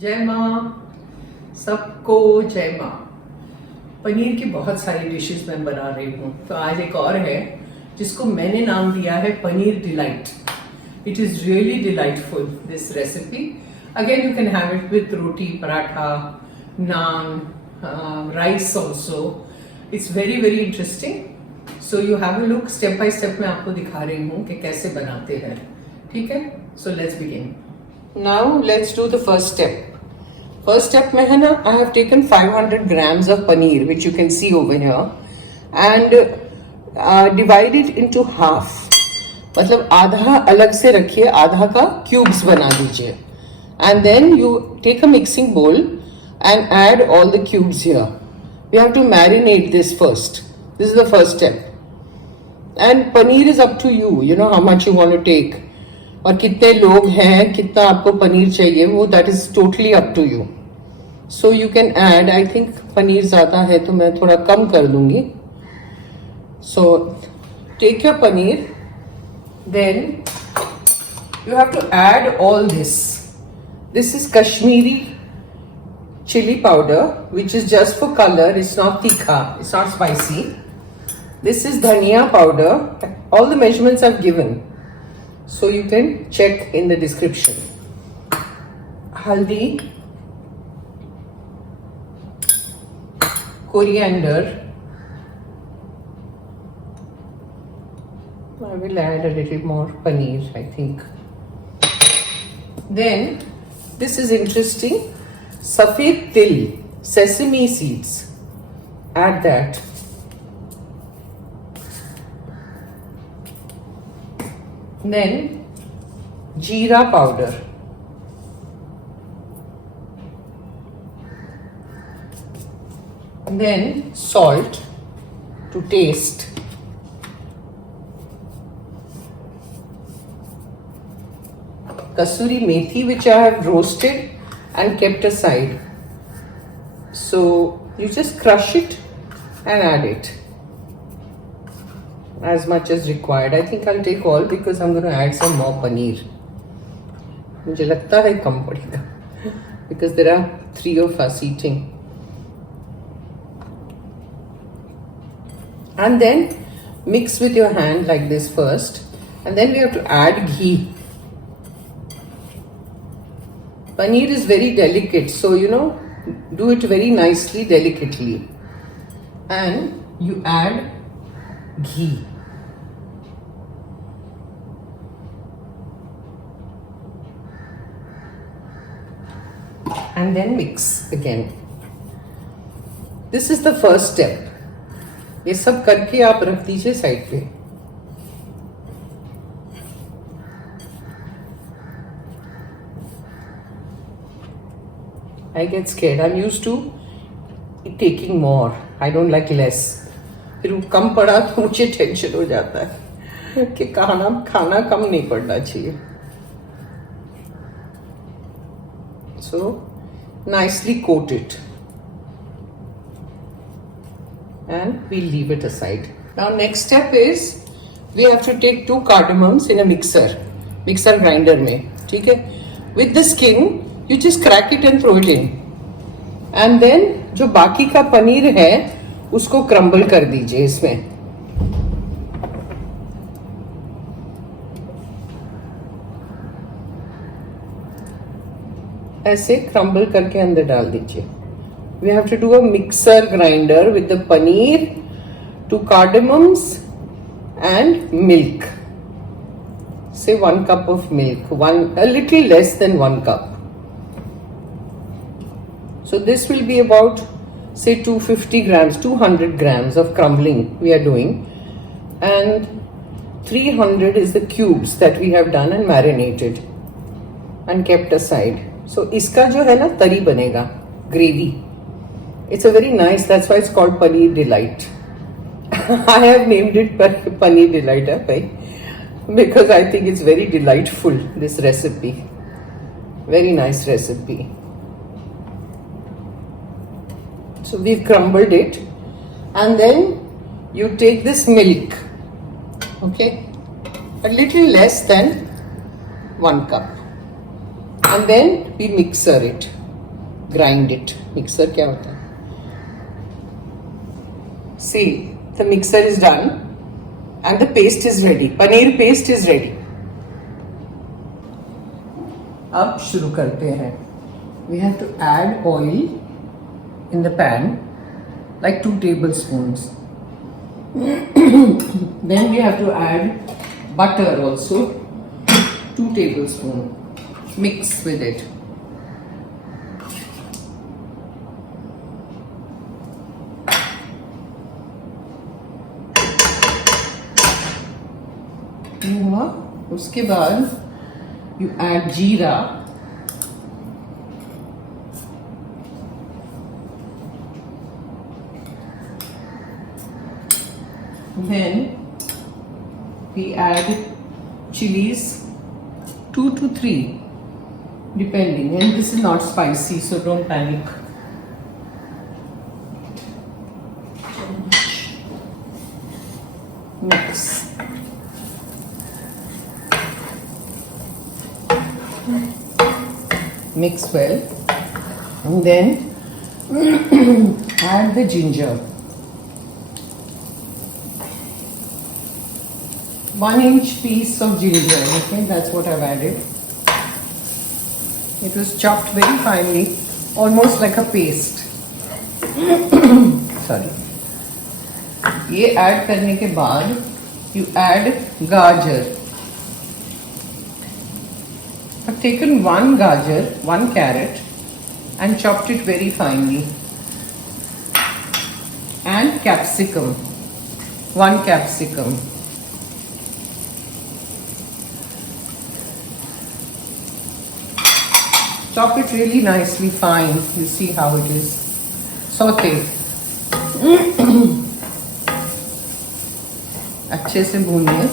जय माँ, सबको जय माँ। पनीर की बहुत सारी डिशेस मैं बना रही हूँ, तो आज एक और है जिसको मैंने नाम दिया है paneer delight. It is really delightful this recipe. Again you can have it with roti, paratha, naan, rice also. It's very very interesting. So you have a look. Step by step मैं आपको दिखा रही हूँ कि कैसे बनाते हैं। ठीक है, so let's begin. Now let's do the first step. First step में है ना, I have taken 500 grams of paneer which you can see over here and divide it into half. मतलब आधा अलग से रखिए, आधा का क्यूब्स बना दीजिए, and then you take a mixing bowl and add all the cubes here. We have to marinate this first. This is the first step. And paneer is up to you. You know how much you want to take. और कितने लोग हैं, कितना आपको पनीर चाहिए, वो that is totally up to you. So you can add, I think paneer ज्यादा है तो मैं थोड़ा कम कर दूंगी. So take your paneer, then you have to add all this. This is Kashmiri chili powder, which is just for color. It's not tikha, it's not spicy. This is dhania powder. All the measurements I've given, so you can check in the description. Haldi, coriander. I will add a little more paneer, I think. Then this is interesting. Safed til, sesame seeds. Add that. Then jeera powder. Then salt to taste. Kasuri methi, which I have roasted and kept aside. So you just crush it and add it as much as required. I think I'll take all because I'm going to add some more paneer. मुझे लगता है कम पड़ेगा because there are 3 of us eating. And then mix with your hand like this first, and then we have to add ghee. Paneer is very delicate, so you know, do it very nicely, delicately. And you add ghee. And then mix again. This is the first step. ये सब करके आप रख दीजिए side पे. I get scared. I'm used to taking more. I don't like less. फिर वो कम पड़ा तो मुझे टेंशन हो जाता है कि खाना कम नहीं पड़ना चाहिए. So nicely coat it and we'll leave it aside. Now next step is we have to take 2 cardamoms in a mixer grinder में. ठीक है, with the skin you just crack it and throw it in, and then जो बाकी का पनीर है उसको crumble कर दीजिए इसमें. ऐसे क्रम्बल करके अंदर डाल दीजिए. We have to do a mixer grinder with the paneer, 2 cardamoms and milk. Say 1 cup of milk, a little less than 1 cup. So this will be about, say, 250 grams, 200 grams of crumbling we are doing, and 300 is the cubes that we have done and marinated and kept aside. So इसका जो है ना तरी बनेगा, gravy. It's a very nice, that's why it's called Paneer Delight. I have named it Paneer Delight, because I think it's very delightful, this recipe. Very nice recipe. So we've crumbled it, and then you take this milk, okay, a little less than 1 cup, and then we mixer it. grind it. Mixer क्या होता है? See, the mixer is done and the paste is ready. Paneer paste is ready. अब शुरू करते हैं. We have to add oil in the pan, like 2 tablespoons. Then we have to add butter also, 2 tablespoons. Mix with it. उसके बाद you add जीरा, then we add chilies, 2 to 3 depending, and this is not spicy, so don't panic. Mix. Mix well, and then add the ginger. 1-inch piece of ginger, okay, that's what I've added. It was chopped very finely, almost like a paste. Sorry. ये add करने के बाद you add गाजर. I've taken 1 gajar, 1 carrot, and chopped it very finely. And capsicum, 1 capsicum. Chop it really nicely fine. You see how it is. Saute. अच्छे से भूनिए.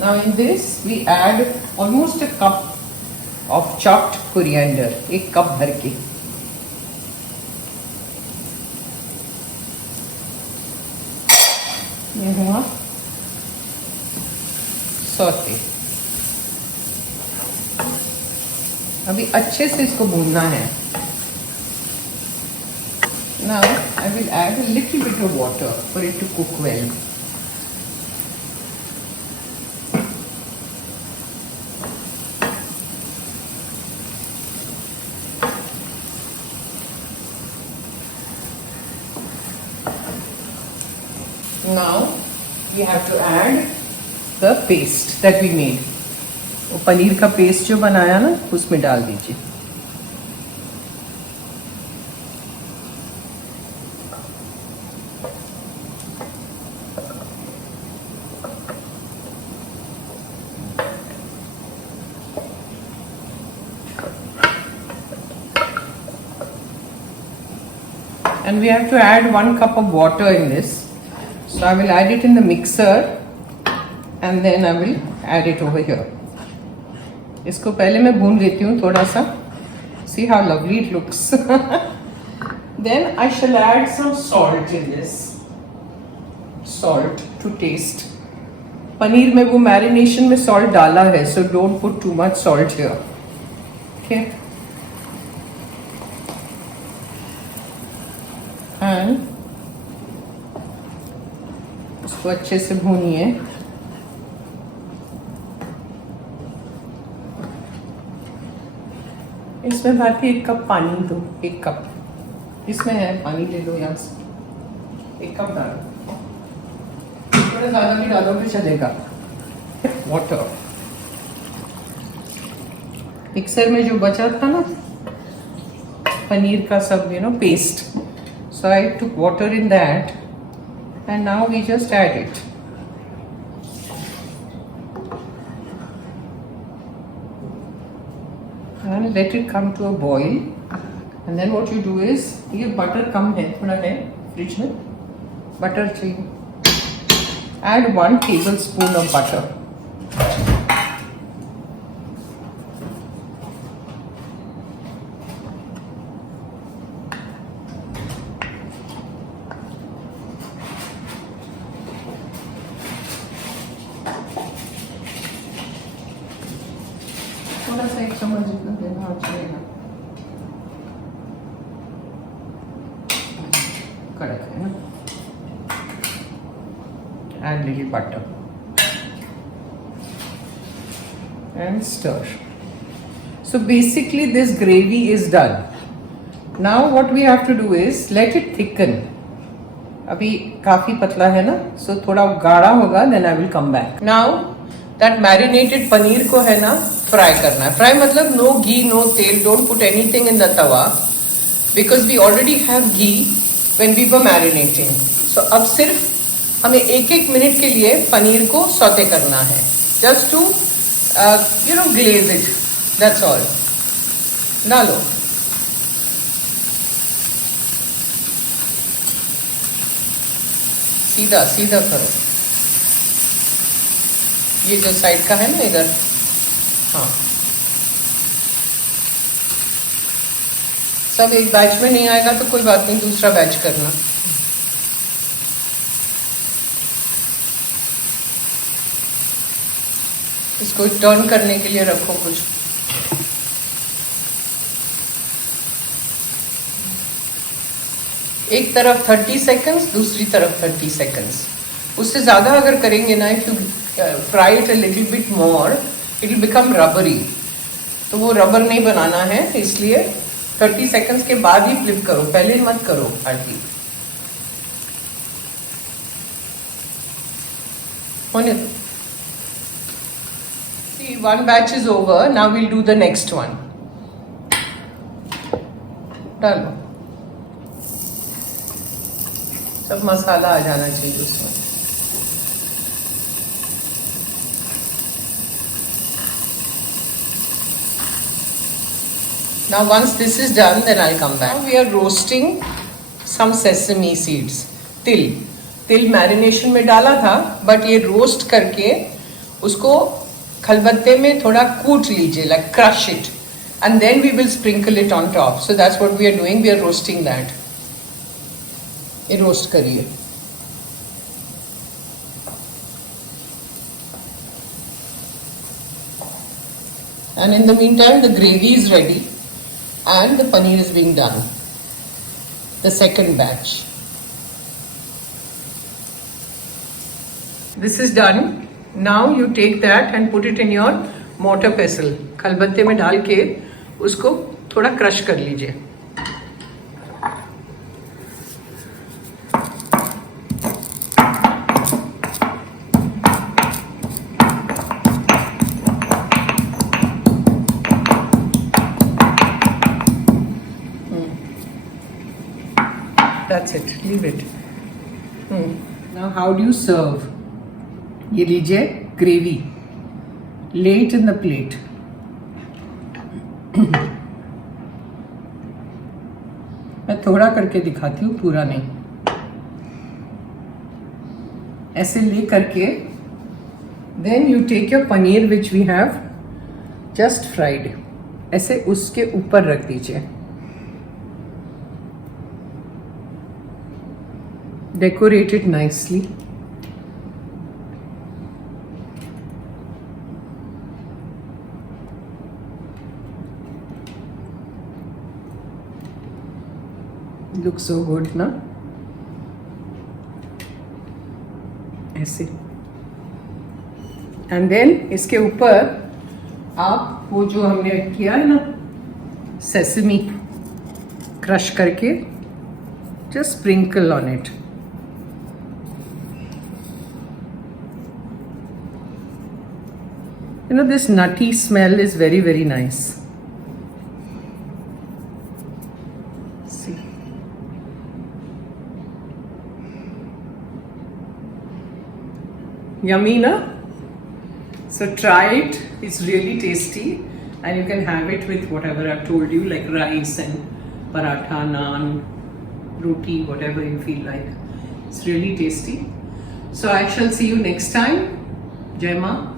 Now in this we add almost a cup of chopped coriander. 1 cup भर के. ये हुआ saute. अभी अच्छे से इसको भूनना है. Now I will add a little bit of water for it to cook well. Now we have to add the paste that we made. वो पनीर का पेस्ट जो बनाया ना, उसमें डाल दीजिए. And we have to add 1 cup of water in this. So I will add it in the mixer and then I will add it over here. इसको पहले मैं भून लेती हूँ थोड़ा सा. See how lovely it looks. Then I shall add some salt in this. Salt to taste. Paneer में वो मैरिनेशन में salt डाला है, so don't put too much salt here. Okay. And इसको अच्छे से भूनिए. इसमें भारती 1 कप पानी दो. 1 कप इसमें है, पानी ले लो यहाँ से. 1 कप डालो. थोड़ा ज़्यादा भी डालोगे चलेगा. वाटर. मिक्सर में जो बचा था ना पनीर का सब, paste. So I took water in that. And now we just add it. And let it come to a boil. And then what you do is, ये butter कम है, थोड़ा है फ्रिज में. Butter चाहिए. Add 1 tablespoon of butter. कड़क है ना. Add little butter and stir. So basically this gravy is done. Now what we have to do is let it thicken. अभी काफी पतला है ना, so थोड़ा गाढ़ा होगा, then I will come back. Now that marinated paneer को है ना फ्राई करना है. फ्राई मतलब no ghee, no तेल, don't put anything in the tawa because we already have ghee when we were marinating. So अब सिर्फ हमें एक मिनट के लिए पनीर को सौते करना है, just to glaze it. That's all. डालो. सीधा सीधा करो. ये जो साइड का है ना इधर, हाँ, सब एक बैच में नहीं आएगा तो कोई बात नहीं, दूसरा बैच करना. इसको टर्न करने के लिए रखो कुछ. एक तरफ 30 सेकंड्स, दूसरी तरफ 30 सेकंड्स. उससे ज़्यादा अगर करेंगे ना, if you fry it a little bit more, it will become rubbery. तो वो रबर नहीं बनाना है, इसलिए 30 सेकंड्स के बाद ही फ्लिप करो, पहले मत करो आरती. होने दो. See, one batch is over. Now we'll do the next one. डालो. सब मसाला आ जाना चाहिए उसमें. Now once this is done, then I'll come back. Now we are roasting some sesame seeds. तिल मैरिनेशन में डाला था, बट ये रोस्ट करके उसको खलबत्ते में थोड़ा कूट लीजिए, like crush it, and then we will sprinkle it on top. So that's what we are doing. We are roasting that. ये रोस्ट करिए. And in the meantime, the gravy is ready and the paneer is being done. The second batch. This is done. Now you take that and put it in your mortar pestle. खलबत्ते में डाल के उसको थोड़ा crush कर लीजिए. That's it. Leave it. Now how do you serve? ये लीजिए gravy. Lay it in the plate. मैं थोड़ा करके दिखाती हूँ, पूरा नहीं. ऐसे ले करके then you take your paneer which we have just fried. ऐसे उसके ऊपर रख दीजिए. Decorate it nicely. Looks so good ना, ऐसे. And then इसके ऊपर आप वो जो हमने किया है ना सेसमी क्रश करके, just sprinkle on it. You know, this nutty smell is very, very nice. See. Yummy, na? So try it. It's really tasty. And you can have it with whatever I've told you, like rice and paratha, naan, roti, whatever you feel like. It's really tasty. So I shall see you next time. Jai Ma.